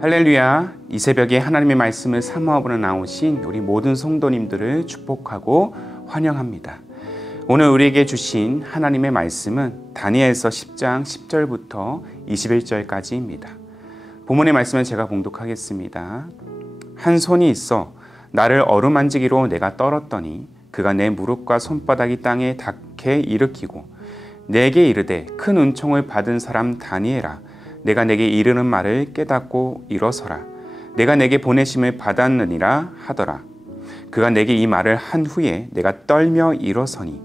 할렐루야, 이 새벽에 하나님의 말씀을 사모하러 나오신 우리 모든 성도님들을 축복하고 환영합니다. 오늘 우리에게 주신 하나님의 말씀은 다니엘서 10장 10절부터 21절까지입니다. 본문의 말씀을 제가 봉독하겠습니다. 한 손이 있어 나를 어루만지기로 내가 떨었더니 그가 내 무릎과 손바닥이 땅에 닿게 일으키고 내게 이르되 큰 은총을 받은 사람 다니엘아, 내가 내게 이르는 말을 깨닫고 일어서라. 내가 내게 보내심을 받았느니라 하더라. 그가 내게 이 말을 한 후에 내가 떨며 일어서니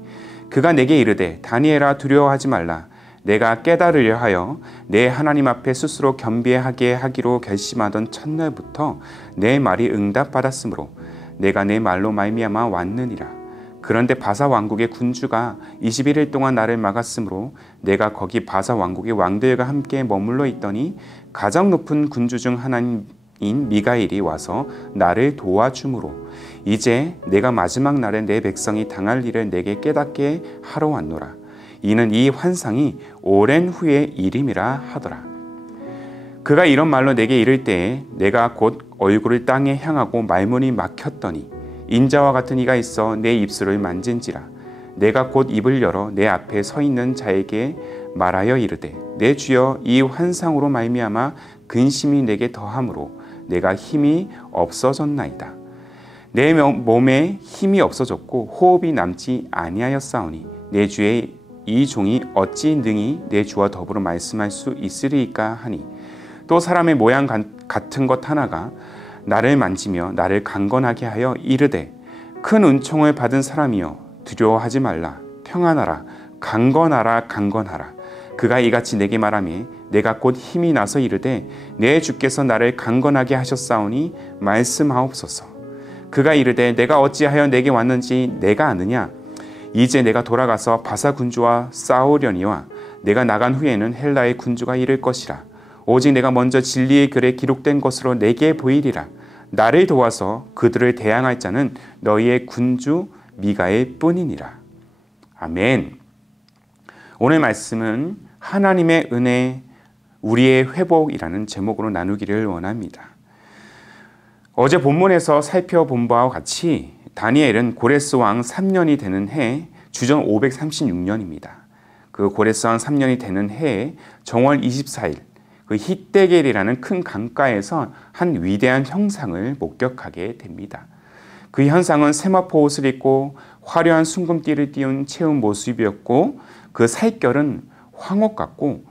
그가 내게 이르되 다니엘아, 두려워하지 말라. 내가 깨달으려 하여 내 하나님 앞에 스스로 겸비하게 하기로 결심하던 첫날부터 내 말이 응답받았으므로 내가 내 말로 말미암아 왔느니라. 그런데 바사 왕국의 군주가 21일 동안 나를 막았으므로 내가 거기 바사 왕국의 왕들과 함께 머물러 있더니 가장 높은 군주 중 하나인 미가엘이 와서 나를 도와주므로 이제 내가 마지막 날에 내 백성이 당할 일을 내게 깨닫게 하러 왔노라. 이는 이 환상이 오랜 후의 일임이라 하더라. 그가 이런 말로 내게 이를 때에 내가 곧 얼굴을 땅에 향하고 말문이 막혔더니 인자와 같은 이가 있어 내 입술을 만진지라. 내가 곧 입을 열어 내 앞에 서 있는 자에게 말하여 이르되 내 주여, 이 환상으로 말미암아 근심이 내게 더함으로 내가 힘이 없어졌나이다. 내 몸에 힘이 없어졌고 호흡이 남지 아니하였사오니 내 주의 이 종이 어찌 능히 내 주와 더불어 말씀할 수 있으리이까 하니, 또 사람의 모양 같은 것 하나가 나를 만지며 나를 강건하게 하여 이르되 큰 은총을 받은 사람이여, 두려워하지 말라. 평안하라. 강건하라. 강건하라. 그가 이같이 내게 말하며 내가 곧 힘이 나서 이르되 내 주께서 나를 강건하게 하셨사오니 말씀하옵소서. 그가 이르되 내가 어찌하여 내게 왔는지 내가 아느냐? 이제 내가 돌아가서 바사 군주와 싸우려니와 내가 나간 후에는 헬라의 군주가 이를 것이라. 오직 내가 먼저 진리의 글에 기록된 것으로 내게 보이리라. 나를 도와서 그들을 대항할 자는 너희의 군주 미가엘 뿐이니라. 아멘. 오늘 말씀은 하나님의 은혜, 우리의 회복이라는 제목으로 나누기를 원합니다. 어제 본문에서 살펴본 바와 같이 다니엘은 고레스 왕 3년이 되는 해, 주전 536년입니다. 그 고레스 왕 3년이 되는 해에 정월 24일 그 히데겔이라는 큰 강가에서 한 위대한 형상을 목격하게 됩니다. 그 현상은 세마포 옷을 입고 화려한 순금띠를 띄운 채운 모습이었고, 그 살결은 황옥 같고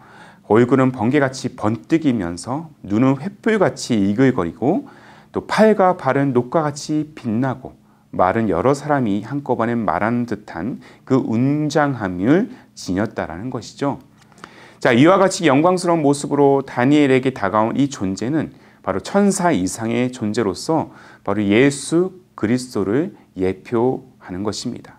얼굴은 번개같이 번뜩이면서 눈은 횃불같이 이글거리고 또 팔과 발은 녹과같이 빛나고 말은 여러 사람이 한꺼번에 말하는 듯한 그 웅장함을 지녔다라는 것이죠. 자, 이와 같이 영광스러운 모습으로 다니엘에게 다가온 이 존재는 바로 천사 이상의 존재로서 바로 예수 그리스도를 예표하는 것입니다.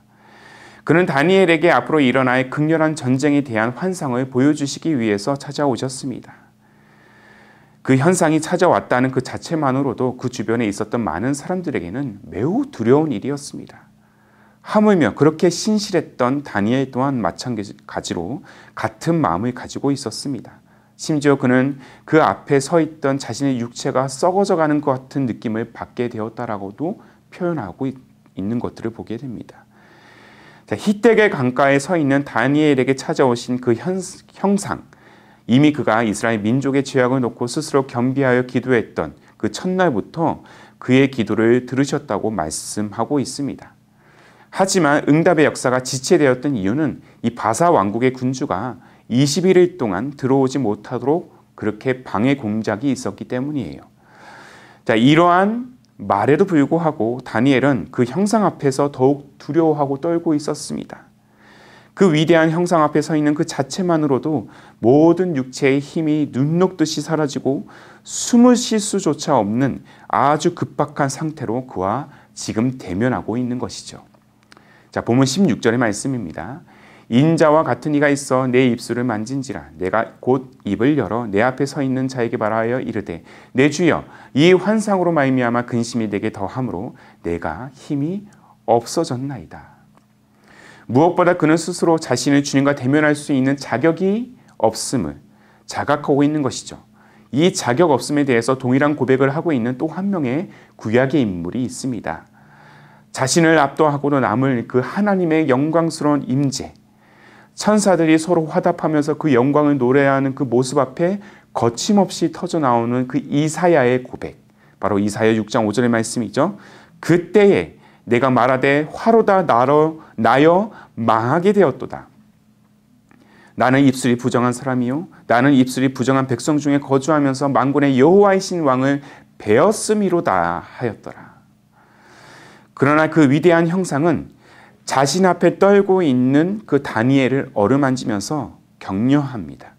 그는 다니엘에게 앞으로 일어날 극렬한 전쟁에 대한 환상을 보여주시기 위해서 찾아오셨습니다. 그 현상이 찾아왔다는 그 자체만으로도 그 주변에 있었던 많은 사람들에게는 매우 두려운 일이었습니다. 하물며 그렇게 신실했던 다니엘 또한 마찬가지로 같은 마음을 가지고 있었습니다. 심지어 그는 그 앞에 서 있던 자신의 육체가 썩어져가는 것 같은 느낌을 받게 되었다라고도 표현하고 있는 것들을 보게 됩니다. 자, 히데겔 강가에 서 있는 다니엘에게 찾아오신 그 형상, 이미 그가 이스라엘 민족의 죄악을 놓고 스스로 겸비하여 기도했던 그 첫날부터 그의 기도를 들으셨다고 말씀하고 있습니다. 하지만 응답의 역사가 지체되었던 이유는 이 바사 왕국의 군주가 21일 동안 들어오지 못하도록 그렇게 방해 공작이 있었기 때문이에요. 자, 이러한 말에도 불구하고 다니엘은 그 형상 앞에서 더욱 두려워하고 떨고 있었습니다. 그 위대한 형상 앞에 서 있는 그 자체만으로도 모든 육체의 힘이 눈 녹듯이 사라지고 숨을 쉴 수조차 없는 아주 급박한 상태로 그와 지금 대면하고 있는 것이죠. 자, 본문 16절의 말씀입니다. 인자와 같은 이가 있어 내 입술을 만진지라. 내가 곧 입을 열어 내 앞에 서 있는 자에게 말하여 이르되 내 주여, 이 환상으로 말미암아 근심이 내게 더함으로 내가 힘이 없어졌나이다. 무엇보다 그는 스스로 자신을 주님과 대면할 수 있는 자격이 없음을 자각하고 있는 것이죠. 이 자격 없음에 대해서 동일한 고백을 하고 있는 또 한 명의 구약의 인물이 있습니다. 자신을 압도하고도 남을 그 하나님의 영광스러운 임재, 천사들이 서로 화답하면서 그 영광을 노래하는 그 모습 앞에 거침없이 터져나오는 그 이사야의 고백, 바로 이사야 6장 5절의 말씀이죠. 그때에 내가 말하되 화로다 나여 망하게 되었도다. 나는 입술이 부정한 사람이요 나는 입술이 부정한 백성 중에 거주하면서 만군의 여호와이신 왕을 베었음이로다 하였더라. 그러나 그 위대한 형상은 자신 앞에 떨고 있는 그 다니엘을 어루만지면서 격려합니다.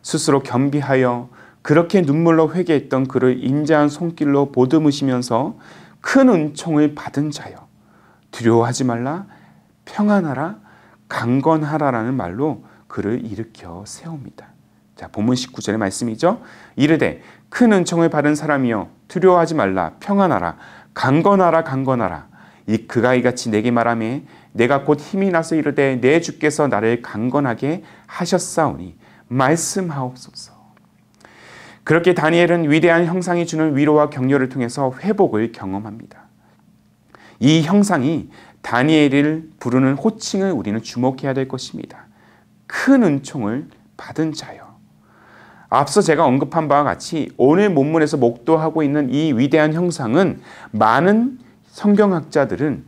스스로 겸비하여 그렇게 눈물로 회개했던 그를 인자한 손길로 보듬으시면서 큰 은총을 받은 자여 두려워하지 말라 평안하라 강건하라라는 말로 그를 일으켜 세웁니다. 자, 본문 19절의 말씀이죠. 이르되 큰 은총을 받은 사람이여 두려워하지 말라 평안하라 강건하라 그가 이같이 내게 말하매 내가 곧 힘이 나서 이르되 내 주께서 나를 강건하게 하셨사오니 말씀하옵소서. 그렇게 다니엘은 위대한 형상이 주는 위로와 격려를 통해서 회복을 경험합니다. 이 형상이 다니엘을 부르는 호칭을 우리는 주목해야 될 것입니다. 큰 은총을 받은 자요. 앞서 제가 언급한 바와 같이 오늘 본문에서 목도하고 있는 이 위대한 형상은 많은 성경학자들은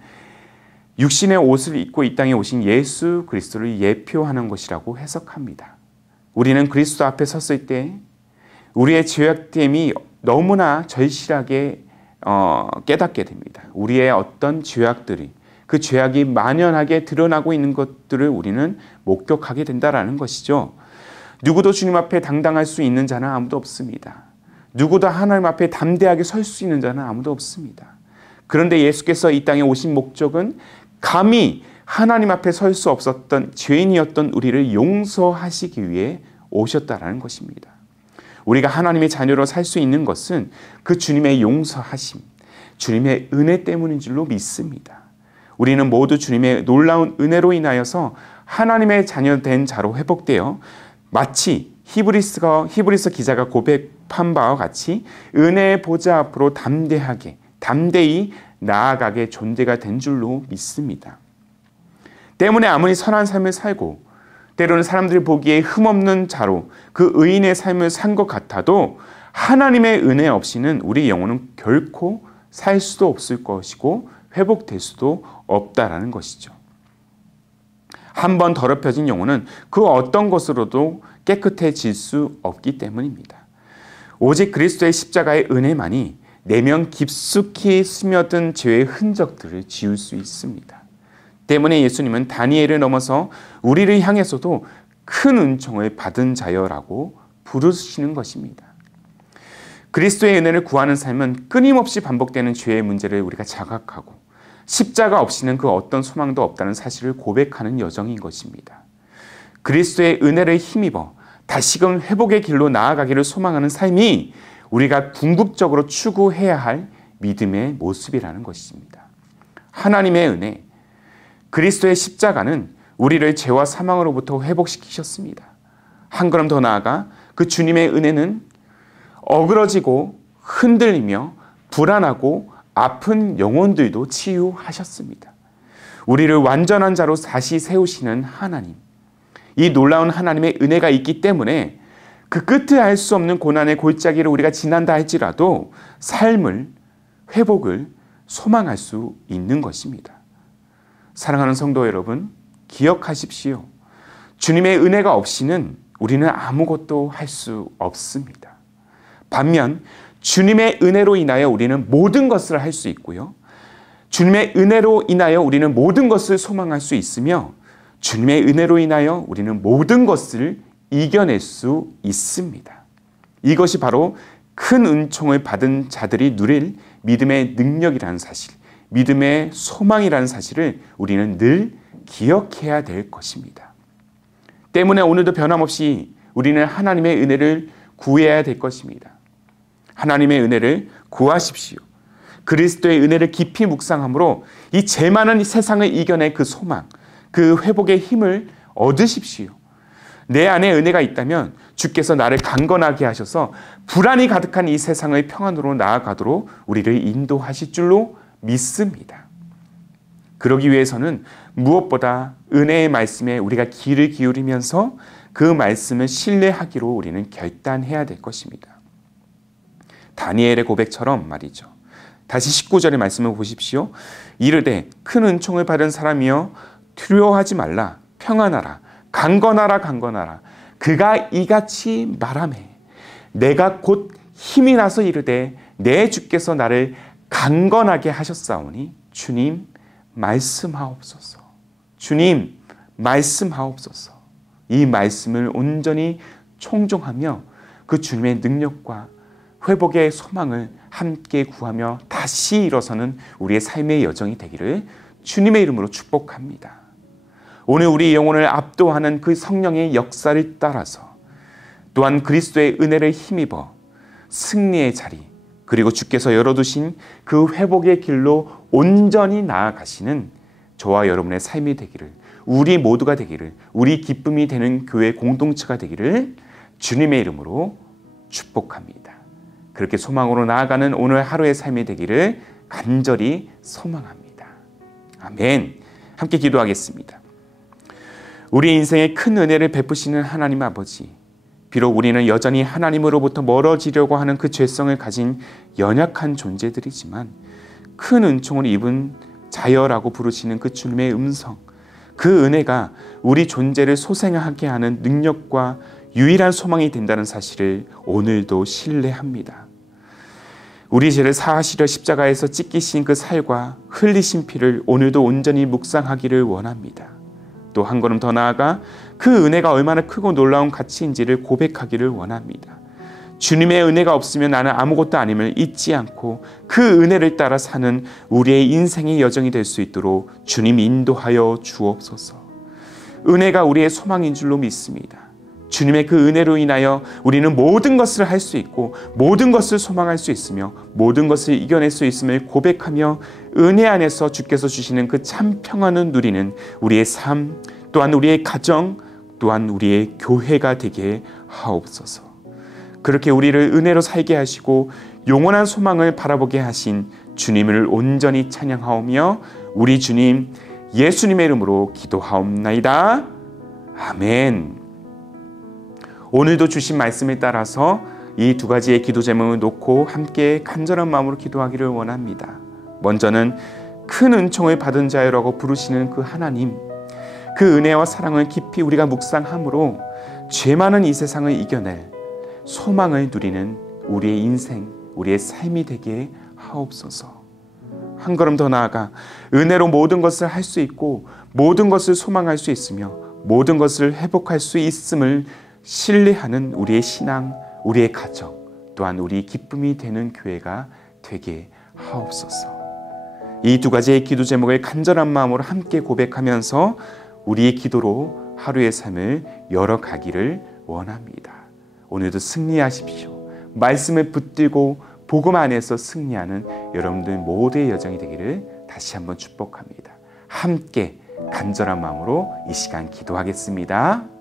육신의 옷을 입고 이 땅에 오신 예수 그리스도를 예표하는 것이라고 해석합니다. 우리는 그리스도 앞에 섰을 때 우리의 죄악됨이 너무나 절실하게 깨닫게 됩니다. 우리의 어떤 죄악들이 그 죄악이 만연하게 드러나고 있는 것들을 우리는 목격하게 된다라는 것이죠. 누구도 주님 앞에 당당할 수 있는 자는 아무도 없습니다. 누구도 하나님 앞에 담대하게 설 수 있는 자는 아무도 없습니다. 그런데 예수께서 이 땅에 오신 목적은 감히 하나님 앞에 설 수 없었던 죄인이었던 우리를 용서하시기 위해 오셨다라는 것입니다. 우리가 하나님의 자녀로 살 수 있는 것은 그 주님의 용서하심, 주님의 은혜 때문인 줄로 믿습니다. 우리는 모두 주님의 놀라운 은혜로 인하여서 하나님의 자녀된 자로 회복되어 마치 히브리서 기자가 고백한 바와 같이 은혜의 보좌 앞으로 담대히 나아가게 존재가 된 줄로 믿습니다. 때문에 아무리 선한 삶을 살고 때로는 사람들이 보기에 흠없는 자로 그 의인의 삶을 산 것 같아도 하나님의 은혜 없이는 우리 영혼은 결코 살 수도 없을 것이고 회복될 수도 없다라는 것이죠. 한번 더럽혀진 영혼은 그 어떤 것으로도 깨끗해질 수 없기 때문입니다. 오직 그리스도의 십자가의 은혜만이 내면 깊숙이 스며든 죄의 흔적들을 지울 수 있습니다. 때문에 예수님은 다니엘을 넘어서 우리를 향해서도 큰 은총을 받은 자여라고 부르시는 것입니다. 그리스도의 은혜를 구하는 삶은 끊임없이 반복되는 죄의 문제를 우리가 자각하고 십자가 없이는 그 어떤 소망도 없다는 사실을 고백하는 여정인 것입니다. 그리스도의 은혜를 힘입어 다시금 회복의 길로 나아가기를 소망하는 삶이 우리가 궁극적으로 추구해야 할 믿음의 모습이라는 것입니다. 하나님의 은혜, 그리스도의 십자가는 우리를 죄와 사망으로부터 회복시키셨습니다. 한 걸음 더 나아가 그 주님의 은혜는 어그러지고 흔들리며 불안하고 아픈 영혼들도 치유하셨습니다. 우리를 완전한 자로 다시 세우시는 하나님, 이 놀라운 하나님의 은혜가 있기 때문에 그 끝을 알 수 없는 고난의 골짜기를 우리가 지난다 할지라도 삶을, 회복을 소망할 수 있는 것입니다. 사랑하는 성도 여러분, 기억하십시오. 주님의 은혜가 없이는 우리는 아무것도 할 수 없습니다. 반면 주님의 은혜로 인하여 우리는 모든 것을 할 수 있고요. 주님의 은혜로 인하여 우리는 모든 것을 소망할 수 있으며 주님의 은혜로 인하여 우리는 모든 것을 이겨낼 수 있습니다. 이것이 바로 큰 은총을 받은 자들이 누릴 믿음의 능력이라는 사실, 믿음의 소망이라는 사실을 우리는 늘 기억해야 될 것입니다. 때문에 오늘도 변함없이 우리는 하나님의 은혜를 구해야 될 것입니다. 하나님의 은혜를 구하십시오. 그리스도의 은혜를 깊이 묵상함으로 이 죄 많은 세상을 이겨낼 그 소망, 그 회복의 힘을 얻으십시오. 내 안에 은혜가 있다면 주께서 나를 강건하게 하셔서 불안이 가득한 이 세상의 평안으로 나아가도록 우리를 인도하실 줄로 믿습니다. 그러기 위해서는 무엇보다 은혜의 말씀에 우리가 귀를 기울이면서 그 말씀을 신뢰하기로 우리는 결단해야 될 것입니다. 다니엘의 고백처럼 말이죠. 다시 19절의 말씀을 보십시오. 이르되 큰 은총을 받은 사람이여 두려워하지 말라. 평안하라. 강건하라. 강건하라. 그가 이같이 말하매 내가 곧 힘이 나서 이르되 내 주께서 나를 강건하게 하셨사오니 주님 말씀하옵소서. 주님 말씀하옵소서. 이 말씀을 온전히 청종하며 그 주님의 능력과 회복의 소망을 함께 구하며 다시 일어서는 우리의 삶의 여정이 되기를 주님의 이름으로 축복합니다. 오늘 우리 영혼을 압도하는 그 성령의 역사를 따라서 또한 그리스도의 은혜를 힘입어 승리의 자리 그리고 주께서 열어두신 그 회복의 길로 온전히 나아가시는 저와 여러분의 삶이 되기를, 우리 모두가 되기를, 우리 기쁨이 되는 교회 공동체가 되기를 주님의 이름으로 축복합니다. 그렇게 소망으로 나아가는 오늘 하루의 삶이 되기를 간절히 소망합니다. 아멘. 함께 기도하겠습니다. 우리 인생에 큰 은혜를 베푸시는 하나님 아버지, 비록 우리는 여전히 하나님으로부터 멀어지려고 하는 그 죄성을 가진 연약한 존재들이지만 큰 은총을 입은 자여라고 부르시는 그 주님의 음성, 그 은혜가 우리 존재를 소생하게 하는 능력과 유일한 소망이 된다는 사실을 오늘도 신뢰합니다. 우리 죄를 사하시려 십자가에서 찢기신 그 살과 흘리신 피를 오늘도 온전히 묵상하기를 원합니다. 또 한 걸음 더 나아가 그 은혜가 얼마나 크고 놀라운 가치인지를 고백하기를 원합니다. 주님의 은혜가 없으면 나는 아무것도 아님을 잊지 않고 그 은혜를 따라 사는 우리의 인생의 여정이 될 수 있도록 주님 인도하여 주옵소서. 은혜가 우리의 소망인 줄로 믿습니다. 주님의 그 은혜로 인하여 우리는 모든 것을 할 수 있고 모든 것을 소망할 수 있으며 모든 것을 이겨낼 수 있음을 고백하며 은혜 안에서 주께서 주시는 그 참 평안을 누리는 우리의 삶, 또한 우리의 가정, 또한 우리의 교회가 되게 하옵소서. 그렇게 우리를 은혜로 살게 하시고 영원한 소망을 바라보게 하신 주님을 온전히 찬양하오며 우리 주님 예수님의 이름으로 기도하옵나이다. 아멘. 오늘도 주신 말씀에 따라서 이 두 가지의 기도 제목을 놓고 함께 간절한 마음으로 기도하기를 원합니다. 먼저는 큰 은총을 받은 자여라고 부르시는 그 하나님, 그 은혜와 사랑을 깊이 우리가 묵상함으로 죄 많은 이 세상을 이겨낼 소망을 누리는 우리의 인생, 우리의 삶이 되게 하옵소서. 한 걸음 더 나아가 은혜로 모든 것을 할 수 있고 모든 것을 소망할 수 있으며 모든 것을 회복할 수 있음을 신뢰하는 우리의 신앙, 우리의 가정, 또한 우리 기쁨이 되는 교회가 되게 하옵소서. 이 두 가지의 기도 제목을 간절한 마음으로 함께 고백하면서 우리의 기도로 하루의 삶을 열어가기를 원합니다. 오늘도 승리하십시오. 말씀을 붙들고 복음 안에서 승리하는 여러분들 모두의 여정이 되기를 다시 한번 축복합니다. 함께 간절한 마음으로 이 시간 기도하겠습니다.